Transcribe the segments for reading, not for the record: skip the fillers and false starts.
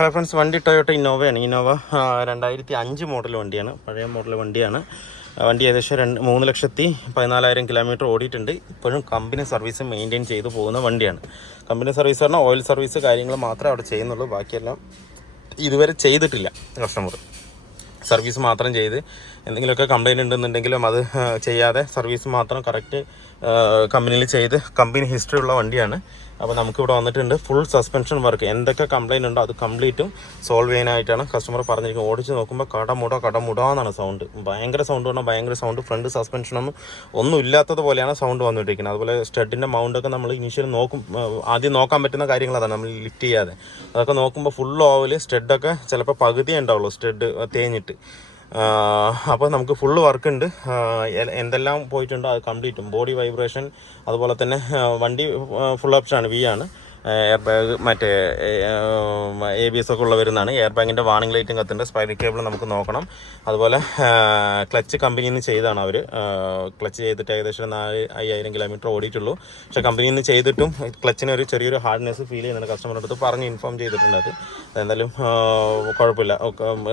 Hello friends, വണ്ടി Toyota ഇന്നോവയാണ്. Innova 2005 model വണ്ടിയാണ്, പഴയ മോഡൽ വണ്ടിയാണ്. വണ്ടി ഏകദേശം 3,14,000 കിലോമീറ്റർ ഓടിയിട്ടുണ്ട്. ഇപ്പോഴും കമ്പനി സർവീസ് മെയിൻറ്റെയിൻ ചെയ്ത് പോകുന്ന വണ്ടിയാണ്. കമ്പനി സർവീസ് പറഞ്ഞാൽ ഓയിൽ സർവീസ് കാര്യങ്ങൾ മാത്രമേ അവിടെ ചെയ്യുന്നുള്ളൂ. ബാക്കിയെല്ലാം ഇതുവരെ ചെയ്തിട്ടില്ല. കസ്റ്റമർ സർവീസ് മാത്രം ചെയ്ത് എന്തെങ്കിലുമൊക്കെ കംപ്ലയിൻ്റ് ഉണ്ടെന്നുണ്ടെങ്കിലും അത് ചെയ്യാതെ സർവീസ് മാത്രം കറക്റ്റ് കമ്പനിയിൽ ചെയ്ത് കമ്പനി ഹിസ്റ്ററി ഉള്ള വണ്ടിയാണ്. അപ്പോൾ നമുക്കിവിടെ വന്നിട്ടുണ്ട് ഫുൾ സസ്പെൻഷൻ വർക്ക്. എന്തൊക്കെ കംപ്ലയിൻ്റ് ഉണ്ടോ അത് കംപ്ലീറ്റും സോൾവ് ചെയ്യാനായിട്ടാണ് കസ്റ്റമർ പറഞ്ഞിരിക്കുന്നത്. ഓടിച്ച് നോക്കുമ്പോൾ കടമുടാന്നാണ് സൗണ്ട്. ഭയങ്കര സൗണ്ട് പറഞ്ഞാൽ ഭയങ്കര സൗണ്ട്. ഫ്രണ്ട് സസ്പെൻഷനൊന്നും ഒന്നും ഇല്ലാത്തത് പോലെയാണ് സൗണ്ട് വന്നിട്ടിരിക്കുന്നത്. അതുപോലെ സ്റ്റഡിൻ്റെ മൗണ്ടൊക്കെ നമ്മൾ ഇനീഷ്യൽ ആദ്യം നോക്കാൻ പറ്റുന്ന കാര്യങ്ങൾ അതാണ്, നമ്മൾ ലിഫ്റ്റ് ചെയ്യാതെ. അതൊക്കെ നോക്കുമ്പോൾ ഫുൾ ഓവൽ സ്റ്റഡൊക്കെ ചിലപ്പോൾ പകുതിയേ ഉണ്ടാവുള്ളൂ, സ്റ്റഡ് തേഞ്ഞിട്ട്. അപ്പോൾ നമുക്ക് ഫുള്ള് വർക്ക് ഉണ്ട്. എന്തെല്ലാം പോയിട്ടുണ്ടോ അത് കംപ്ലീറ്റും. ബോഡി വൈബ്രേഷൻ, അതുപോലെ തന്നെ വണ്ടി ഫുൾ ഓപ്ഷനാണ്, വി ആണ്. എയർ ബാഗ് മറ്റേ ABS ഒക്കെ ഉള്ള വരുന്നതാണ്. എയർ ബാഗിൻ്റെ വാർണിംഗ് ലൈറ്റും കത്തുണ്ട്. സ്പൈഡർ കേബിൾ നമുക്ക് നോക്കണം. അതുപോലെ ക്ലച്ച് കമ്പനിയിൽ നിന്ന് ചെയ്താണ് അവർ. ക്ലച്ച് ചെയ്തിട്ട് ഏകദേശം 4,500 കിലോമീറ്റർ ഓടിയിട്ടുള്ളൂ. പക്ഷേ കമ്പനിയിൽ നിന്ന് ചെയ്തിട്ടും ക്ലച്ചിന് ഒരു ചെറിയൊരു ഹാർഡ്നെസ് ഫീൽ ചെയ്യുന്നുണ്ട്. കസ്റ്റമറുടെ അടുത്ത് പറഞ്ഞ് ഇൻഫോം ചെയ്തിട്ടുണ്ട്. അത് എന്തായാലും കുഴപ്പമില്ല,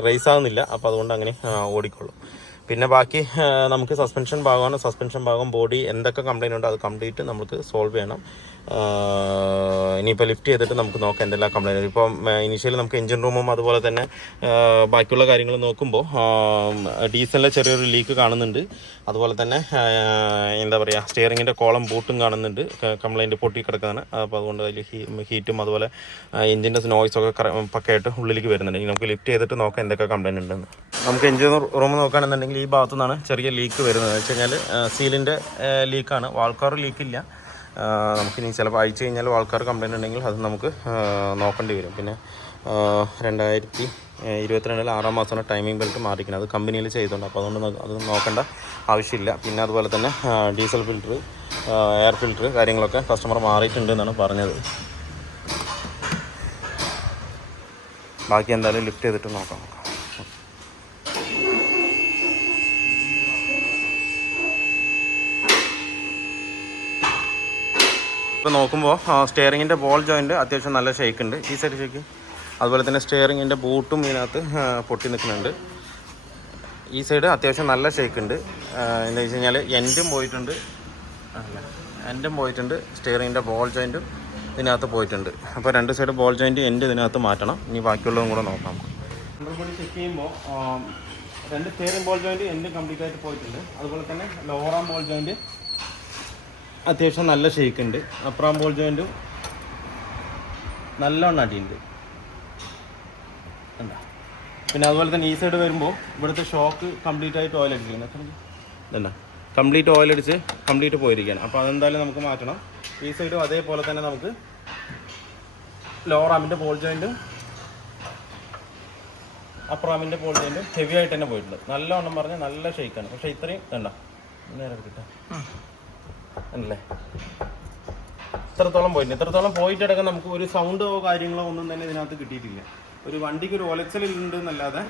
റേസ് ആകുന്നില്ല. അപ്പോൾ അതുകൊണ്ട് അങ്ങനെ ഓടിക്കൊള്ളൂ. പിന്നെ ബാക്കി നമുക്ക് സസ്പെൻഷൻ ഭാഗമാണ്. സസ്പെൻഷൻ ഭാഗം ബോഡി എന്തൊക്കെ കംപ്ലയിൻ്റ് ഉണ്ടോ അത് കംപ്ലീറ്റ് നമുക്ക് സോൾവ് ചെയ്യണം. ഇനിയിപ്പോൾ ലിഫ്റ്റ് ചെയ്തിട്ട് നമുക്ക് നോക്കാം എന്തെല്ലാം കംപ്ലയിൻ്റ്. ഇപ്പം ഇനീഷ്യലി നമുക്ക് എഞ്ചിൻ റൂമും അതുപോലെ തന്നെ ബാക്കിയുള്ള കാര്യങ്ങൾ നോക്കുമ്പോൾ ഡീസലിലെ ചെറിയൊരു ലീക്ക് കാണുന്നുണ്ട്. അതുപോലെ തന്നെ എന്താ പറയുക, സ്റ്റിയറിങ്ങിൻ്റെ കോളം ബൂട്ടും കാണുന്നുണ്ട്, കംപ്ലയിൻറ്റ് പൊട്ടി കിടക്കുന്നതാണ്. അപ്പോൾ അതുകൊണ്ട് അതിൽ ഹീറ്റും അതുപോലെ എഞ്ചിൻ്റെ നോയ്സൊക്കെ പക്കയായിട്ട് ഉള്ളിലേക്ക് വരുന്നുണ്ട്. ഇനി നമുക്ക് ലിഫ്റ്റ് ചെയ്തിട്ട് നോക്കാം എന്തൊക്കെ കംപ്ലയിൻ്റ് ഉണ്ടെന്ന്. നമുക്ക് എഞ്ചിൻ റൂം നോക്കുകയാണെന്നുണ്ടെങ്കിൽ ഈ ഭാഗത്തു നിന്നാണ് ചെറിയ ലീക്ക് വരുന്നത്. എന്ന് വെച്ച് കഴിഞ്ഞാൽ സീലിൻ്റെ ലീക്കാണ്, വാൾക്കാർ ലീക്കില്ല. നമുക്കിനി ചിലപ്പോൾ അയച്ചു കഴിഞ്ഞാൽ വാൾക്കാർ കംപ്ലയിൻ്റ് ഉണ്ടെങ്കിൽ അത് നമുക്ക് നോക്കേണ്ടി വരും. പിന്നെ 2022 6 മാസമാണ് ടൈമിംഗ് ബെൽറ്റ് മാറിക്കുന്നത്. അത് കമ്പനിയിൽ ചെയ്തുകൊണ്ട്, അപ്പോൾ അതുകൊണ്ട് അത് നോക്കേണ്ട ആവശ്യമില്ല. പിന്നെ അതുപോലെ തന്നെ ഡീസൽ ഫിൽറ്റർ, എയർ ഫിൽറ്റർ കാര്യങ്ങളൊക്കെ കസ്റ്റമർ മാറിയിട്ടുണ്ട് എന്നാണ് പറഞ്ഞത്. ബാക്കി എന്തായാലും ലിഫ്റ്റ് ചെയ്തിട്ട് നോക്കാം. ഇപ്പോൾ നോക്കുമ്പോൾ സ്റ്റിയറിങ്ങിൻ്റെ ബോൾ ജോയിൻറ്റ് അത്യാവശ്യം നല്ല ഷേക്ക് ഉണ്ട്. ഈ സൈഡ് ഷേക്ക്. അതുപോലെ തന്നെ സ്റ്റിയറിങ്ങിൻ്റെ ബൂട്ടും ഇതിനകത്ത് പൊട്ടി നിൽക്കുന്നുണ്ട്. ഈ സൈഡ് അത്യാവശ്യം നല്ല ഷേക്ക് ഉണ്ട്. എന്താ വെച്ച് കഴിഞ്ഞാൽ എൻഡും പോയിട്ടുണ്ട്, സ്റ്റിയറിങ്ങിൻ്റെ ബോൾ ജോയിൻറ്റും ഇതിനകത്ത് പോയിട്ടുണ്ട്. അപ്പോൾ രണ്ട് സൈഡ് ബോൾ ജോയിൻറ്റ് എൻഡ് ഇതിനകത്ത് മാറ്റണം. ഇനി ബാക്കിയുള്ളതും കൂടെ നോക്കാം. ബോഡി ചെക്ക് ചെയ്യുമ്പോൾ രണ്ട് steering ball joint end complete ആയിട്ട് പോയിട്ടുണ്ട്. അതുപോലെ തന്നെ ലോവർ ആം ബോൾ ജോയിൻറ്റ് അത്യാവശ്യം നല്ല ഷേക്ക് ഉണ്ട്. അപ്പർ ആം ബോൾ ജോയിൻറ്റും നല്ലോണം അടിയുണ്ട്. എന്താ പിന്നെ അതുപോലെ തന്നെ ഈ സൈഡ് വരുമ്പോൾ ഇവിടുത്തെ ഷോക്ക് കംപ്ലീറ്റ് ആയിട്ട് ഓയിൽ അടിച്ചിരിക്കുന്നത്. ഇതെന്താ കംപ്ലീറ്റ് ഓയിൽ അടിച്ച് കംപ്ലീറ്റ് പോയിരിക്കുകയാണ്. അപ്പോൾ അതെന്തായാലും നമുക്ക് മാറ്റണം. ഈ സൈഡും അതേപോലെ തന്നെ നമുക്ക് ലോവർ ആമിൻ്റെ ബോൾ ജോയിൻറ്റും അപ്പർ ആമിൻ്റെ ബോൾ ജോയിൻറ്റും ഹെവി ആയിട്ട് തന്നെ പോയിട്ടുണ്ട്. നല്ലോണം പറഞ്ഞാൽ നല്ല ഷേക്കാണ്. പക്ഷേ ഇത്രയും വേണ്ട നേരെ എടുക്കട്ടെ അല്ലേ, ഇത്രത്തോളം പോയിട്ടടക്കം നമുക്ക് ഒരു സൗണ്ടോ കാര്യങ്ങളോ ഒന്നും തന്നെ ഇതിനകത്ത് കിട്ടിയിട്ടില്ല. ഒരു വണ്ടിക്ക് ഒരു ഒലച്ചലുണ്ട് എന്നല്ലാതെ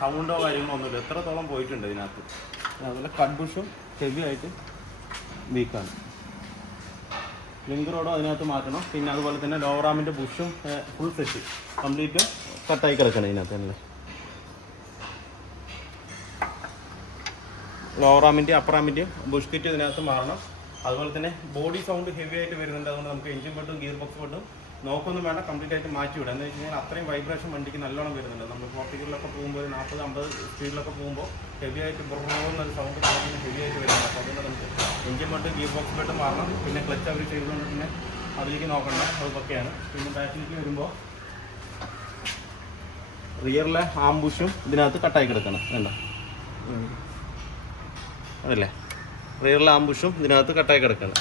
സൗണ്ടോ കാര്യങ്ങളോ ഒന്നുമില്ല. എത്രത്തോളം പോയിട്ടുണ്ട് ഇതിനകത്ത്. അതുപോലെ കട്ട് ബുഷും ഹെവി ആയിട്ട് വീക്കാണ്. ലിങ്ക് റോഡും അതിനകത്ത് മാറ്റണം. പിന്നെ അതുപോലെ തന്നെ ലോവർ ആമിൻ്റെ ബുഷും ഫുൾ സെറ്റ് കംപ്ലീറ്റ് കട്ടായി കിടക്കണം ഇതിനകത്ത് തന്നെ. ലോവർ ആമിൻ്റെയും അപ്പർ ആമിൻ്റെയും ബുഷ് കിറ്റ് ഇതിനകത്ത് മാറണം. അതുപോലെ തന്നെ ബോഡി സൗണ്ട് ഹെവി ആയിട്ട് വരുന്നുണ്ട്. അതുകൊണ്ട് നമുക്ക് എഞ്ചിൻ ബെഡും ഗിയർ ബോക്സ് ബെഡും നോക്കൊന്നും വേണ്ട, കംപ്ലീറ്റ് ആയിട്ട് മാറ്റി വിടാം. എന്ന് വെച്ച് കഴിഞ്ഞാൽ അത്രയും വൈബ്രേഷൻ വണ്ടിക്ക് നല്ലോണം വരുന്നുണ്ട്. നമ്മൾ 40 പോകുമ്പോൾ 40-50 സ്പീഡിലൊക്കെ പോകുമ്പോൾ ഹെവി ആയിട്ട് എന്നൊരു സൗണ്ട് ഹെവി ആയിട്ട് വരുന്നുണ്ട്. അപ്പോൾ അതുകൊണ്ട് നമുക്ക് engine bed gear box bed മാറണം. പിന്നെ ക്ലച്ച് അവർ ചെയ്തുകൊണ്ട് പിന്നെ അതിലേക്ക് നോക്കണ്ട, അതൊക്കെയാണ്. പിന്നെ ബാക്കിലേക്ക് വരുമ്പോൾ റിയറിലെ ആംബുഷും ഇതിനകത്ത് കട്ടായി കിടക്കണം. വേണ്ട അതല്ലേ, റിയറിലെ ആംബുഷും ഇതിനകത്ത് കട്ടായി കിടക്കണം.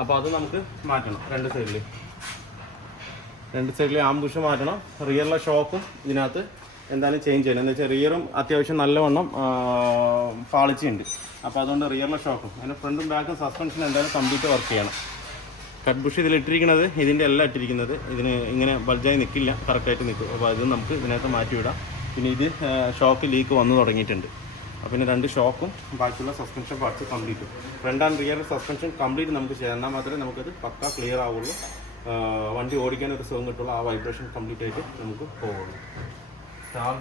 അപ്പോൾ അത് നമുക്ക് മാറ്റണം. രണ്ട് സൈഡിൽ ആംബുഷ് മാറ്റണം. റിയറിലെ ഷോക്കും ഇതിനകത്ത് എന്തായാലും ചേഞ്ച് ചെയ്യണം. എന്ന് വെച്ചാൽ റിയറും അത്യാവശ്യം നല്ലവണ്ണം പാളിച്ചുണ്ട്. അപ്പോൾ അതുകൊണ്ട് റിയറിലെ ഷോക്കും അതിൻ്റെ ഫ്രണ്ടും ബാക്കും സസ്പെൻഷൻ എന്തായാലും കംപ്ലീറ്റ് വർക്ക് ചെയ്യണം. കട്ട് ബുഷ് ഇതിലിട്ടിരിക്കുന്നത് ഇതിൻ്റെ എല്ലാം ഇട്ടിരിക്കുന്നത് ഇതിന് ഇങ്ങനെ ബൾജായി നിൽക്കില്ല, കറക്റ്റായിട്ട് നിൽക്കും. അപ്പോൾ അത് നമുക്ക് ഇതിനകത്ത് മാറ്റിവിടാം. പിന്നെ ഇത് ഷോക്ക് ലീക്ക് വന്നു തുടങ്ങിയിട്ടുണ്ട്. അപ്പോൾ പിന്നെ രണ്ട് ഷോക്കും ബാക്കിയുള്ള suspension parts complete, front and rear suspension complete നമുക്ക് ചെയ്യാം. എന്നാൽ മാത്രമേ നമുക്കത് പക്ക ക്ലിയർ ആവുള്ളൂ. വണ്ടി ഓടിക്കാനൊരു സുഖം കിട്ടുള്ളൂ. ആ വൈബ്രേഷൻ കംപ്ലീറ്റ് ആയിട്ട് നമുക്ക് പോകുള്ളൂ. സ്റ്റാർ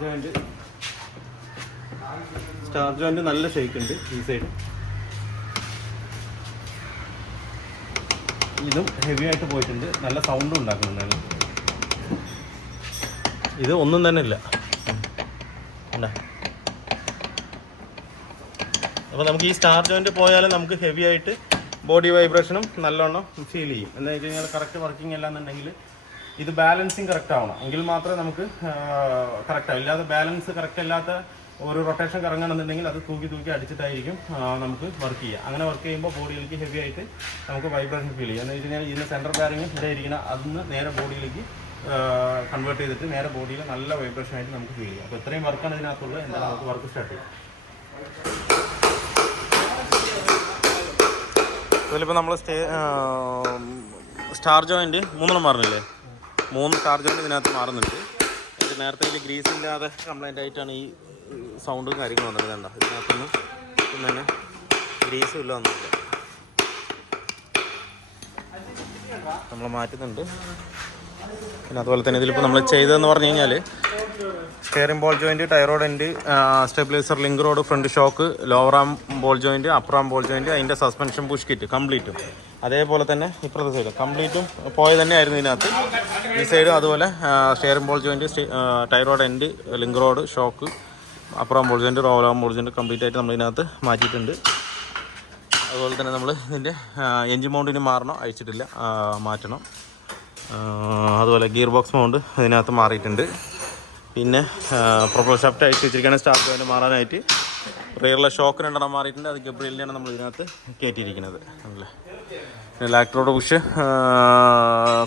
ജോയിൻറ്റ് നല്ല ഷേക്ക് ഉണ്ട് ഈ സൈഡ്. ഇതും ഹെവി ആയിട്ട് പോയിട്ടുണ്ട്, നല്ല സൗണ്ടും ഉണ്ടാക്കുന്നുണ്ട്. ഇത് ഒന്നും തന്നെ ഇല്ല. അപ്പോൾ നമുക്ക് ഈ സ്റ്റാർ ജോയിൻറ്റ് പോയാലും നമുക്ക് ഹെവി ആയിട്ട് ബോഡി വൈബ്രേഷനും നല്ലോണം ഫീൽ ചെയ്യും. എന്താ വെച്ച് കഴിഞ്ഞാൽ കറക്റ്റ് വർക്കിംഗ് അല്ലാന്നുണ്ടെങ്കിൽ ഇത് ബാലൻസിങ് കറക്റ്റ് ആവണം, എങ്കിൽ മാത്രമേ നമുക്ക് കറക്റ്റ് ആവും. ഇല്ലാതെ ബാലൻസ് കറക്റ്റ് അല്ലാത്ത ഒരു റൊട്ടേഷൻ കറങ്ങണമെന്നുണ്ടെങ്കിൽ അത് തൂക്കി അടിച്ചിട്ടായിരിക്കും നമുക്ക് വർക്ക് ചെയ്യുക. അങ്ങനെ വർക്ക് ചെയ്യുമ്പോൾ ബോഡിയിലേക്ക് ഹെവി ആയിട്ട് നമുക്ക് വൈബ്രേഷൻ ഫീൽ ചെയ്യും. എന്ന് വെച്ച് കഴിഞ്ഞാൽ ഇതിന് സെൻട്രൽ ബാരിങ് ഇവിടെ ഇരിക്കുന്ന അതിന് നേരെ ബോഡിയിലേക്ക് കൺവേർട്ട് ചെയ്തിട്ട് നേരെ ബോഡിയിൽ നല്ല വൈബ്രേഷൻ ആയിട്ട് നമുക്ക് ഫീൽ ചെയ്യും. അപ്പോൾ ഇത്രയും വർക്കാണ് ഇതിനകത്തുള്ളത്. എന്തായാലും നമുക്ക് വർക്ക് സ്റ്റാർട്ട് ചെയ്യാം. ഇതിലിപ്പോൾ നമ്മൾ സ്റ്റാർ ജോയിൻറ്റ് 3 മാറുന്നില്ലേ, 3 സ്റ്റാർ ജോയിൻറ്റ് ഇതിനകത്ത് മാറുന്നുണ്ട്. ഇത് നേരത്തെ ഇതിൽ ഗ്രീസ് ഇല്ലാതെ കംപ്ലൈൻ്റ് ആയിട്ടാണ് ഈ സൗണ്ടും കാര്യങ്ങളും വന്നത്. എന്താ ഇതിനകത്തൊന്നും പിന്നെ ഗ്രീസും ഇല്ല, ഒന്നുമില്ല. നമ്മൾ മാറ്റുന്നുണ്ട്. പിന്നെ അതുപോലെ തന്നെ ഇതിലിപ്പോൾ നമ്മൾ ചെയ്തതെന്ന് പറഞ്ഞു കഴിഞ്ഞാൽ steering ball joint, tie rod end, stabiliser, link rod, front shock, lower arm ball joint, upper arm ball joint, അതിൻ്റെ സസ്പെൻഷൻ പുഷ് കിറ്റ് കംപ്ലീറ്റും, അതേപോലെ തന്നെ ഇപ്പുറത്തെ സൈഡ് കംപ്ലീറ്റും പോയ തന്നെയായിരുന്നു ഇതിനകത്ത്. ഈ സൈഡും അതുപോലെ steering ball joint, tie rod end, link rod, shock, upper arm ball joint, lower arm ball joint complete ആയിട്ട് നമ്മളിതിനകത്ത് മാറ്റിയിട്ടുണ്ട്. അതുപോലെ തന്നെ നമ്മൾ ഇതിൻ്റെ എൻജിൻ മൗണ്ടിന് മാറണം, അഴിച്ചിട്ടില്ല, മാറ്റണം. അതുപോലെ ഗിയർ ബോക്സ് മൗണ്ട് ഇതിനകത്ത് മാറിയിട്ടുണ്ട്. പിന്നെ പ്രൊപ്പൽ ഷാഫ്റ്റ് അഴിച്ച് വെച്ചിരിക്കുകയാണ് സ്റ്റാർ ജോയിൻറ്റ് മാറാനായിട്ട്. റിയറിലെ ഷോക്ക് 2 മാറിയിട്ടുണ്ട്. അത് ഗബ്രിയലിൻ്റെയാണ് നമ്മൾ ഇതിനകത്ത് കയറ്റിയിരിക്കുന്നത്. അല്ലേ, പിന്നെ ലാക്ടറോട് പുഷ്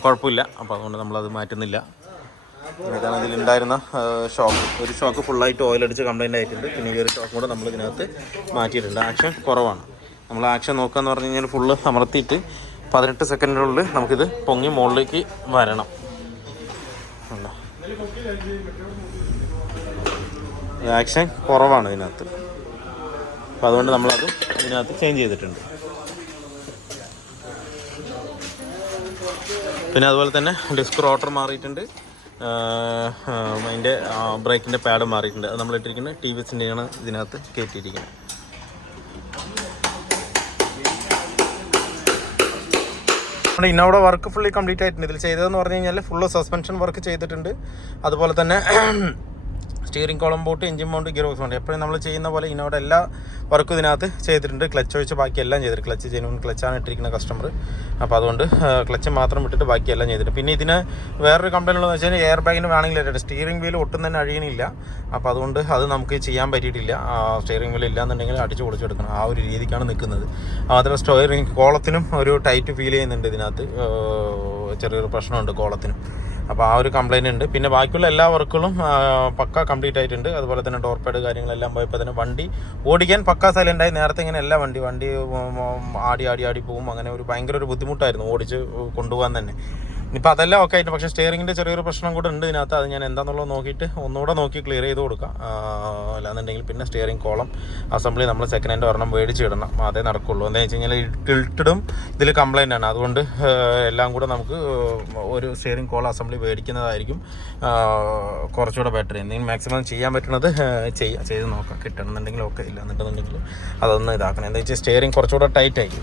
കുഴപ്പമില്ല, അപ്പോൾ അതുകൊണ്ട് നമ്മളത് മാറ്റുന്നില്ല. ഇതാണ് ഇതിലുണ്ടായിരുന്ന ഷോക്ക്. ഒരു ഷോക്ക് ഫുള്ളായിട്ട് ഓയിലടിച്ച് കംപ്ലൈൻ്റ് ആയിട്ടുണ്ട്. പിന്നെ ഈ ഒരു ഷോക്ക് കൂടെ നമ്മൾ ഇതിനകത്ത് മാറ്റിയിട്ടുണ്ട്. ആക്ഷൻ കുറവാണ്. നമ്മൾ ആക്ഷൻ നോക്കുകയെന്ന് പറഞ്ഞു കഴിഞ്ഞാൽ ഫുള്ള് അമർത്തിയിട്ട് 18 സെക്കൻഡിനുള്ളിൽ നമുക്കിത് പൊങ്ങി മുകളിലേക്ക് വരണം. ആക്ഷൻ കുറവാണ് ഇതിനകത്ത്, അപ്പോൾ അതുകൊണ്ട് നമ്മളത് ഇതിനകത്ത് ചേഞ്ച് ചെയ്തിട്ടുണ്ട്. പിന്നെ അതുപോലെ തന്നെ ഡിസ്ക് റോട്ടർ മാറിയിട്ടുണ്ട്. അതിൻ്റെ ബ്രേക്കിൻ്റെ പാഡ് മാറിയിട്ടുണ്ട്. അത് നമ്മളിട്ടിരിക്കുന്നത് TVSൻ്റെയാണ് ഇതിനകത്ത് കയറ്റിയിരിക്കുന്നത്. ഇന്നോവ വർക്ക് ഫുള്ളി കംപ്ലീറ്റ് ആയിട്ടുണ്ട്. ഇതിൽ ചെയ്തതെന്ന് പറഞ്ഞു കഴിഞ്ഞാൽ ഫുള്ള് സസ്പെൻഷൻ വർക്ക് ചെയ്തിട്ടുണ്ട്. അതുപോലെ തന്നെ steering column boat, engine mount, gear box mount എപ്പോഴും നമ്മൾ ചെയ്യുന്ന പോലെ ഇന്നോവ എല്ലാ വർക്കും ഇതിനകത്ത് ചെയ്തിട്ടുണ്ട്. ക്ലച്ച് ഒഴിച്ച് ബാക്കി എല്ലാം ചെയ്തിട്ടുണ്ട്. ക്ലച്ച് ജെനുവൻ ക്ലച്ചാണ് ഇട്ടിരിക്കുന്ന കസ്റ്റമർ. അപ്പോൾ അതുകൊണ്ട് ക്ലച്ച് മാത്രം വിട്ടിട്ട് ബാക്കി എല്ലാം ചെയ്തിട്ടുണ്ട്. പിന്നെ ഇതിന് വേറൊരു കംപ്ലൈൻറ്റ് ഉള്ളതെന്ന് വെച്ചാൽ എയർ ബാഗിന് വേണമെങ്കിൽ സ്റ്റിയറിംഗ് വീൽ ഒട്ടും തന്നെ അഴിയണില്ല. അപ്പോൾ അതുകൊണ്ട് അത് നമുക്ക് ചെയ്യാൻ പറ്റിയിട്ടില്ല. സ്റ്റിയറിംഗ് വീൽ ഇല്ലാന്നുണ്ടെങ്കിൽ അടിച്ച് പൊളിച്ചെടുക്കണം. ആ ഒരു രീതിക്കാണ് നിൽക്കുന്നത്. അതുപോലെ സ്റ്റിയറിംഗ് കോളത്തിനും ഒരു ടൈറ്റ് ഫീൽ ചെയ്യുന്നുണ്ട്. ഇതിനകത്ത് ചെറിയൊരു പ്രശ്നമുണ്ട് കോളത്തിനും. അപ്പോൾ ആ ഒരു കംപ്ലൈൻറ്റ് ഉണ്ട്. പിന്നെ ബാക്കിയുള്ള എല്ലാ വർക്കുകളും പക്ക കംപ്ലീറ്റ് ആയിട്ടുണ്ട്. അതുപോലെ തന്നെ ഡോർ പാഡ് കാര്യങ്ങളെല്ലാം പോയപ്പോൾ തന്നെ വണ്ടി ഓടിക്കാൻ പക്ക സൈലൻ്റായി. നേരത്തെ ഇങ്ങനെ എല്ലാ വണ്ടി ആടി പോകും. അങ്ങനെ ഒരു ഭയങ്കര ഒരു ബുദ്ധിമുട്ടായിരുന്നു ഓടിച്ച് കൊണ്ടുപോകാൻ തന്നെ. ഇപ്പോൾ അതെല്ലാം ഒക്കെ ആയിട്ട്, പക്ഷേ സ്റ്റിയറിങ്ങിൻ്റെ ചെറിയൊരു പ്രശ്നം കൂടെ ഉണ്ട് ഇതിനകത്ത്. അത് ഞാൻ എന്താണെന്നുള്ളത് നോക്കിയിട്ട് ഒന്നുകൂടെ നോക്കി ക്ലിയർ ചെയ്ത് കൊടുക്കാം. അല്ലാന്നുണ്ടെങ്കിൽ പിന്നെ സ്റ്റിയറിംഗ് കോളം അസംബ്ലി നമ്മൾ സെക്കൻഡ് ഹാൻഡ് ഒരെണ്ണം മേടിച്ച് ഇടണം. അതേ നടക്കുള്ളൂ. എന്താണെന്ന് വെച്ച് കഴിഞ്ഞാൽ ടിൽറ്റഡും ഇതിൽ കംപ്ലൈൻ്റ് ആണ്. അതുകൊണ്ട് എല്ലാം കൂടെ നമുക്ക് ഒരു സ്റ്റിയറിംഗ് കോളം അസംബ്ലി മേടിക്കുന്നതായിരിക്കും കുറച്ചുകൂടെ ബെറ്റർ. എന്തെങ്കിലും മാക്സിമം ചെയ്യാൻ പറ്റുന്നത് ചെയ്ത് നോക്കാം. കിട്ടണമെന്നുണ്ടെങ്കിൽ ഓക്കെ, ഇല്ലാന്നുണ്ടെന്നുണ്ടെങ്കിൽ അതൊന്ന് ഇതാക്കണം. എന്താ വെച്ചാൽ സ്റ്റിയറിംഗ് കുറച്ചുകൂടെ ടൈറ്റായി,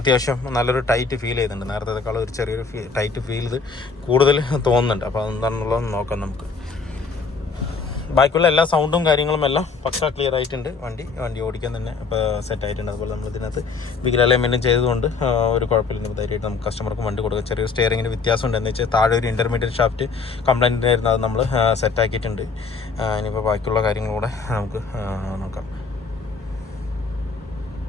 അത്യാവശ്യം നല്ലൊരു ടൈറ്റ് ഫീൽ ചെയ്യുന്നുണ്ട്. നേരത്തേക്കാളും ഒരു ചെറിയൊരു ടൈറ്റ് ഫീൽ ഇത് കൂടുതൽ തോന്നുന്നുണ്ട്. അപ്പോൾ അതെന്താണെന്നുള്ളത് നോക്കാം നമുക്ക്. ബാക്കിയുള്ള എല്ലാ സൗണ്ടും കാര്യങ്ങളും എല്ലാം പക്ക ക്ലിയർ ആയിട്ടുണ്ട്. വണ്ടി ഓടിക്കാൻ തന്നെ ഇപ്പോൾ സെറ്റ് ആയിട്ടുണ്ട്. അതുപോലെ നമ്മൾ ഇതിനകത്ത് ബിഗ് അലൈൻമെൻറ്റും ചെയ്തുകൊണ്ട് ഒരു കുഴപ്പമില്ല. ധൈര്യമായിട്ട് നമുക്ക് കസ്റ്റമർക്ക് വണ്ടി കൊടുക്കുക. ചെറിയൊരു സ്റ്റിയറിങ്ങിന് വ്യത്യാസം ഉണ്ട്. എന്ന് വെച്ചാൽ താഴെ ഒരു ഇൻ്റർമീഡിയറ്റ് ഷാഫ്റ്റ് കംപ്ലൈൻ്റ് ആയിരുന്നു. അത് നമ്മൾ സെറ്റാക്കിയിട്ടുണ്ട്. ഇനിയിപ്പോൾ ബാക്കിയുള്ള കാര്യങ്ങളൂടെ നമുക്ക് നോക്കാം.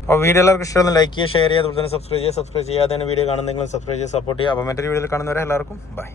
അപ്പോൾ വീഡിയോ എല്ലാവർക്കും ഇഷ്ടമാണ്. ലൈക്ക് ചെയ്യുക, ഷെയർ ചെയ്യുക, അതുപോലെ തന്നെ സബ്സ്ക്രൈബ് ചെയ്യാതെ തന്നെ വീഡിയോ കാണുന്നെങ്കിലും സബ്സ്ക്രൈബ് ചെയ്യുക, സപ്പോർട്ട് ചെയ്യുക. അപ്പോൾ മറ്റൊരു വീഡിയോയിൽ കാണുന്നവരെ എല്ലാവർക്കും ബൈ.